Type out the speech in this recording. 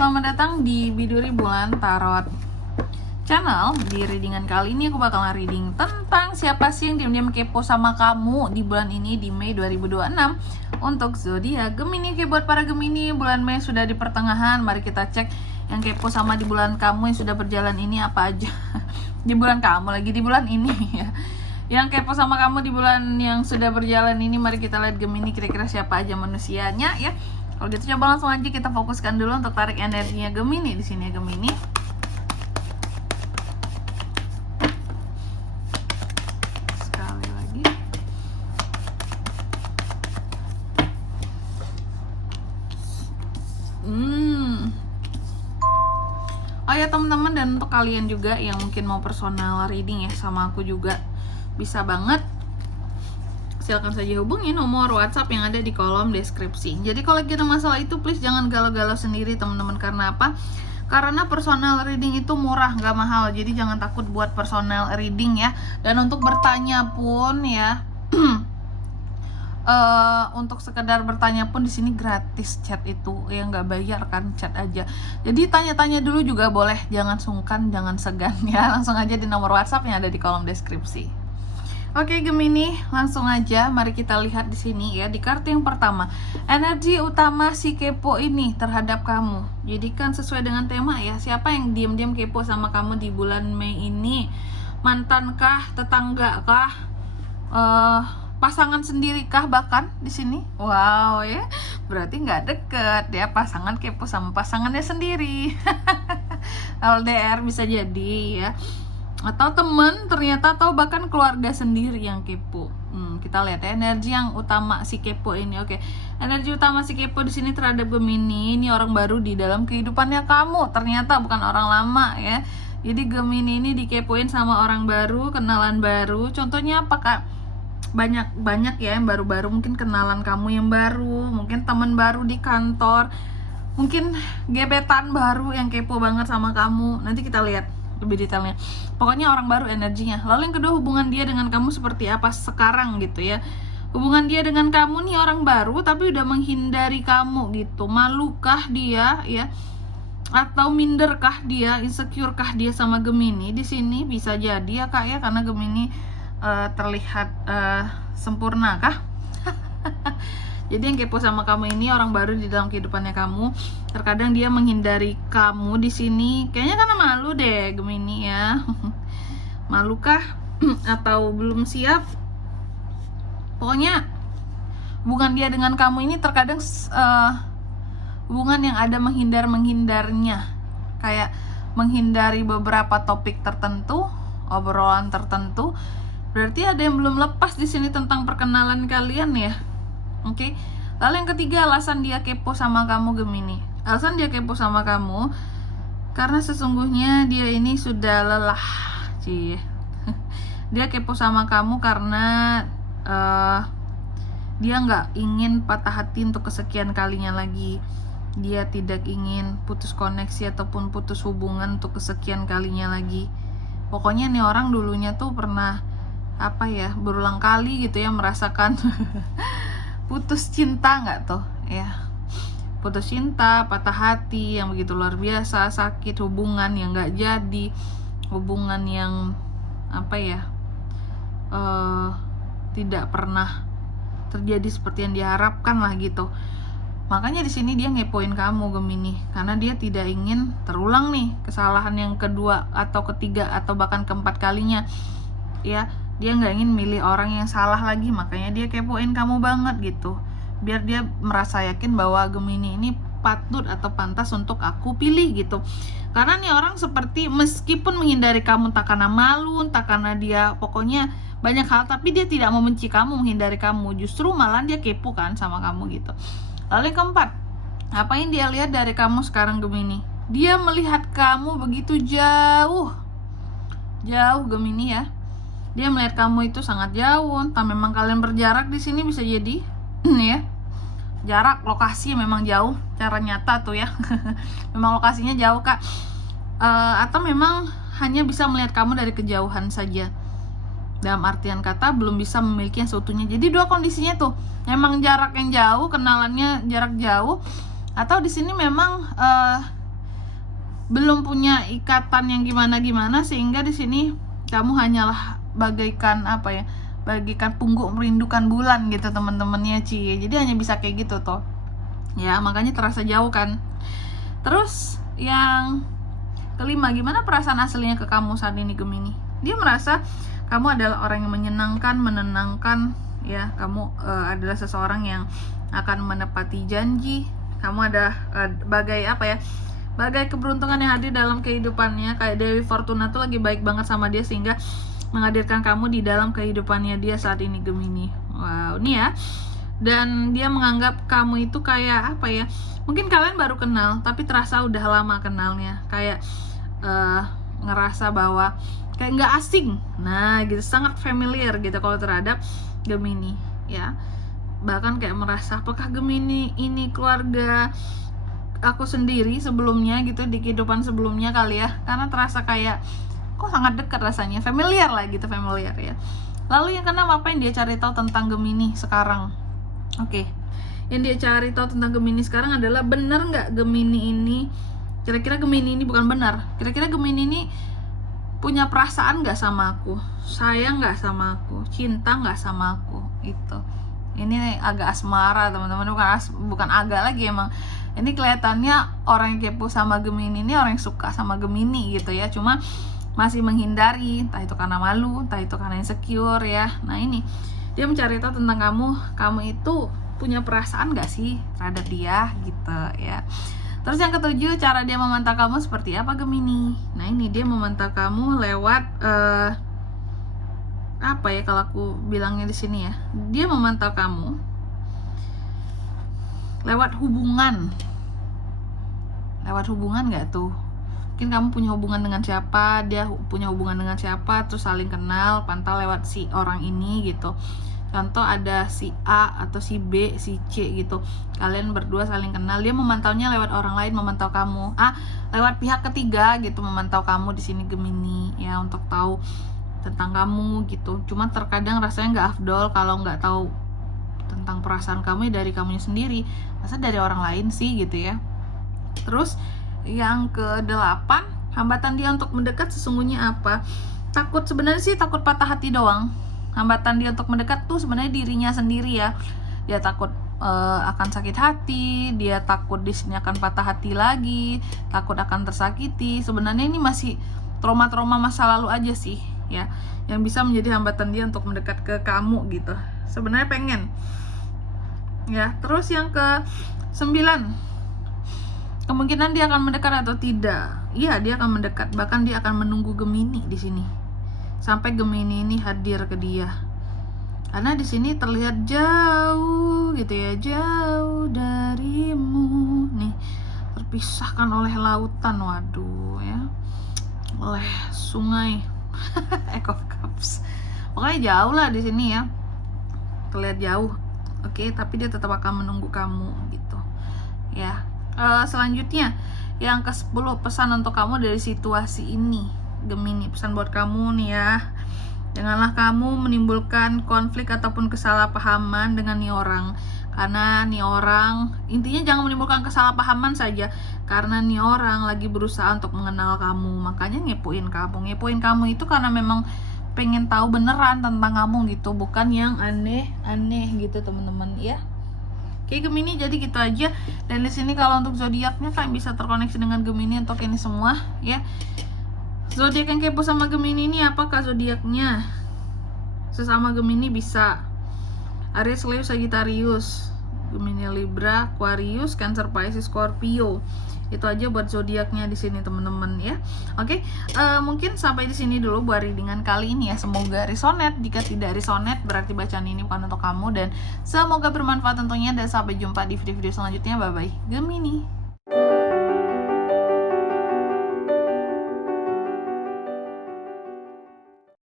selamat datang di Biduri Bulan Tarot Channel. Di readingan kali ini aku bakalan reading tentang siapa sih yang diam-diam kepo sama kamu di bulan ini, di Mei 2026 untuk zodiak Gemini. Oke, buat para Gemini, bulan Mei sudah di pertengahan. Mari kita cek yang kepo sama di bulan kamu yang sudah berjalan ini apa aja. Di bulan kamu lagi, di bulan ini ya. Yang kepo sama kamu di bulan yang sudah berjalan ini, mari kita lihat Gemini kira-kira siapa aja manusianya ya. Kalau gitu coba langsung aja kita fokuskan dulu untuk tarik energinya Gemini di sini ya Gemini. Sekali lagi. Oh ya teman-teman, dan untuk kalian juga yang mungkin mau personal reading ya sama aku juga bisa banget. Silahkan saja hubungi nomor WhatsApp yang ada di kolom deskripsi. Jadi kalau lagi ada masalah itu please jangan galau-galau sendiri teman-teman. Karena apa? Karena personal reading itu murah, nggak mahal. Jadi jangan takut buat personal reading ya. Dan untuk bertanya pun ya untuk sekedar bertanya pun di sini gratis chat itu ya, nggak bayar kan, chat aja. Jadi tanya-tanya dulu juga boleh, jangan sungkan, jangan segan ya. Langsung aja di nomor WhatsApp yang ada di kolom deskripsi. Oke Gemini, langsung aja mari kita lihat di sini ya, di kartu yang pertama. Energi utama si kepo ini terhadap kamu. Jadi kan sesuai dengan tema ya, siapa yang diam-diam kepo sama kamu di bulan Mei ini? Mantan kah, tetangga kah, pasangan sendiri kah bahkan di sini? Wow ya, berarti nggak deket ya, pasangan kepo sama pasangannya sendiri. LDR bisa jadi ya, atau temen ternyata, atau bahkan keluarga sendiri yang kepo. Kita lihat ya, energi yang utama si kepo ini. Oke, energi utama si kepo di sini terhadap Gemini ini orang baru di dalam kehidupannya kamu, ternyata bukan orang lama ya. Jadi Gemini ini dikepoin sama orang baru, kenalan baru. Contohnya apa Kak? Banyak ya yang baru-baru, mungkin kenalan kamu yang baru, mungkin temen baru di kantor, mungkin gebetan baru yang kepo banget sama kamu. Nanti kita lihat lebih detailnya. Pokoknya orang baru energinya. Lalu yang kedua, hubungan dia dengan kamu seperti apa sekarang gitu ya. Hubungan dia dengan kamu nih orang baru tapi udah menghindari kamu gitu. Malukah dia ya? Atau minderkah dia, insecurekah dia sama Gemini? Di sini bisa jadi ya Kak ya, karena Gemini terlihat sempurna kah? Jadi yang kepo sama kamu ini orang baru di dalam kehidupannya kamu. Terkadang dia menghindari kamu di sini. Kayaknya karena malu deh Gemini ya. Malukah atau belum siap? Pokoknya hubungan dia dengan kamu ini terkadang hubungan yang ada menghindar-menghindarnya. Kayak menghindari beberapa topik tertentu, obrolan tertentu. Berarti ada yang belum lepas di sini tentang perkenalan kalian ya. Oke. Lalu yang ketiga, alasan dia kepo sama kamu Gemini. Alasan dia kepo sama kamu karena sesungguhnya dia ini sudah lelah. Dia kepo sama kamu karena dia nggak ingin patah hati untuk kesekian kalinya lagi. Dia tidak ingin putus koneksi ataupun putus hubungan untuk kesekian kalinya lagi. Pokoknya nih orang dulunya tuh pernah apa ya, berulang kali gitu ya merasakan putus cinta nggak tuh ya, putus cinta, patah hati yang begitu luar biasa, sakit, hubungan yang nggak jadi, hubungan yang apa ya, tidak pernah terjadi seperti yang diharapkan lah gitu. Makanya di sini dia ngepoin kamu Gemini, karena dia tidak ingin terulang nih kesalahan yang kedua atau ketiga atau bahkan keempat kalinya ya. Dia nggak ingin milih orang yang salah lagi, makanya dia kepoin kamu banget gitu. Biar dia merasa yakin bahwa Gemini ini patut atau pantas untuk aku pilih gitu. Karena nih orang seperti meskipun menghindari kamu, tak karena malu, tak karena dia pokoknya banyak hal, tapi dia tidak membenci kamu, menghindari kamu. Justru malah dia kepo kan sama kamu gitu. Lalu yang keempat, apa yang dia lihat dari kamu sekarang Gemini? Dia melihat kamu begitu jauh Gemini ya. Dia melihat kamu itu sangat jauh. Entah memang kalian berjarak di sini bisa jadi ya. Jarak, lokasi memang jauh, cara nyata tuh ya. Memang lokasinya jauh Kak. Atau memang hanya bisa melihat kamu dari kejauhan saja. Dalam artian kata belum bisa memiliki yang seutuhnya. Jadi dua kondisinya tuh. Memang jarak yang jauh, kenalannya jarak jauh, atau di sini memang belum punya ikatan yang gimana-gimana, sehingga di sini kamu hanyalah bagaikan apa ya, bagaikan pungguk merindukan bulan gitu teman-temannya Ci. Jadi hanya bisa kayak gitu toh ya, makanya terasa jauh kan. Terus yang kelima, gimana perasaan aslinya ke kamu saat ini Gemini? Dia merasa kamu adalah orang yang menyenangkan, menenangkan ya. Kamu adalah seseorang yang akan menepati janji. Kamu ada bagai apa ya, bagai keberuntungan yang hadir dalam kehidupannya. Kayak Dewi Fortuna tuh lagi baik banget sama dia, sehingga menghadirkan kamu di dalam kehidupannya dia saat ini Gemini. Wow, nih ya. Dan dia menganggap kamu itu kayak apa ya, mungkin kalian baru kenal tapi terasa udah lama kenalnya. Kayak ngerasa bahwa kayak nggak asing. Nah gitu, sangat familiar gitu kalau terhadap Gemini ya. Bahkan kayak merasa apakah Gemini ini keluarga aku sendiri sebelumnya gitu, di kehidupan sebelumnya kali ya. Karena terasa kayak kok sangat dekat rasanya, familiar lah gitu, familiar ya. Lalu yang keenam, apa yang dia cari tahu tentang Gemini sekarang? Oke, yang dia cari tahu tentang Gemini sekarang adalah benar nggak Gemini ini, kira-kira Gemini ini bukan benar, kira-kira Gemini ini punya perasaan nggak sama aku, sayang nggak sama aku, cinta nggak sama aku. Itu ini agak asmara teman-teman, bukan agak lagi, emang ini kelihatannya orang yang kepo sama Gemini ini orang yang suka sama Gemini gitu ya, cuma masih menghindari, entah itu karena malu, entah itu karena insecure ya. Nah ini dia mencari tahu tentang kamu itu punya perasaan gak sih terhadap dia gitu ya. Terus yang ketujuh, cara dia memantau kamu seperti apa Gemini? Nah ini dia memantau kamu lewat apa ya kalau aku bilangnya di sini ya, dia memantau kamu lewat hubungan nggak tuh? Mungkin kamu punya hubungan dengan siapa, dia punya hubungan dengan siapa, terus saling kenal, pantau lewat si orang ini gitu. Contoh ada si A atau si B, si C gitu, kalian berdua saling kenal, dia memantaunya lewat orang lain, memantau kamu. Lewat pihak ketiga gitu, memantau kamu di sini Gemini ya, untuk tahu tentang kamu gitu. Cuma terkadang rasanya nggak afdol kalau nggak tahu tentang perasaan kamu dari kamunya sendiri, masa dari orang lain sih gitu ya. Terus yang ke-8, hambatan dia untuk mendekat sesungguhnya apa? Takut, sebenarnya sih takut patah hati doang. Hambatan dia untuk mendekat tuh sebenarnya dirinya sendiri ya. Dia takut akan sakit hati, dia takut di sini akan patah hati lagi, takut akan tersakiti. Sebenarnya ini masih trauma-trauma masa lalu aja sih ya, yang bisa menjadi hambatan dia untuk mendekat ke kamu gitu. Sebenarnya pengen ya. Terus yang ke-9, kemungkinan dia akan mendekat atau tidak? Iya, dia akan mendekat. Bahkan dia akan menunggu Gemini di sini sampai Gemini ini hadir ke dia. Karena di sini terlihat jauh gitu ya, jauh darimu nih, terpisahkan oleh lautan, waduh ya, oleh sungai. Echo Cups. Pokoknya jauh lah di sini ya, terlihat jauh. Oke, tapi dia tetap akan menunggu kamu gitu ya. Selanjutnya yang ke-10, pesan untuk kamu dari situasi ini Gemini. Pesan buat kamu nih ya, janganlah kamu menimbulkan konflik ataupun kesalahpahaman dengan nih orang. Karena nih orang, intinya jangan menimbulkan kesalahpahaman saja, karena nih orang lagi berusaha untuk mengenal kamu. Makanya ngepoin kamu itu karena memang pengen tahu beneran tentang kamu gitu, bukan yang aneh-aneh gitu teman-teman ya. Oke Gemini, jadi gitu aja. Dan di sini kalau untuk zodiaknya kalian bisa terkoneksi dengan Gemini untuk ini semua ya. Zodiak yang kepo sama Gemini ini apakah zodiaknya? Sesama Gemini bisa Aries, Leo, Sagittarius, Gemini, Libra, Aquarius, Cancer, Pisces, Scorpio. Itu aja buat zodiaknya di sini teman-teman ya. Oke, mungkin sampai di sini dulu buat readingan kali ini ya. Semoga resonate. Jika tidak resonate berarti bacaan ini bukan untuk kamu, dan semoga bermanfaat tentunya. Dan sampai jumpa di video-video selanjutnya. Bye bye Gemini.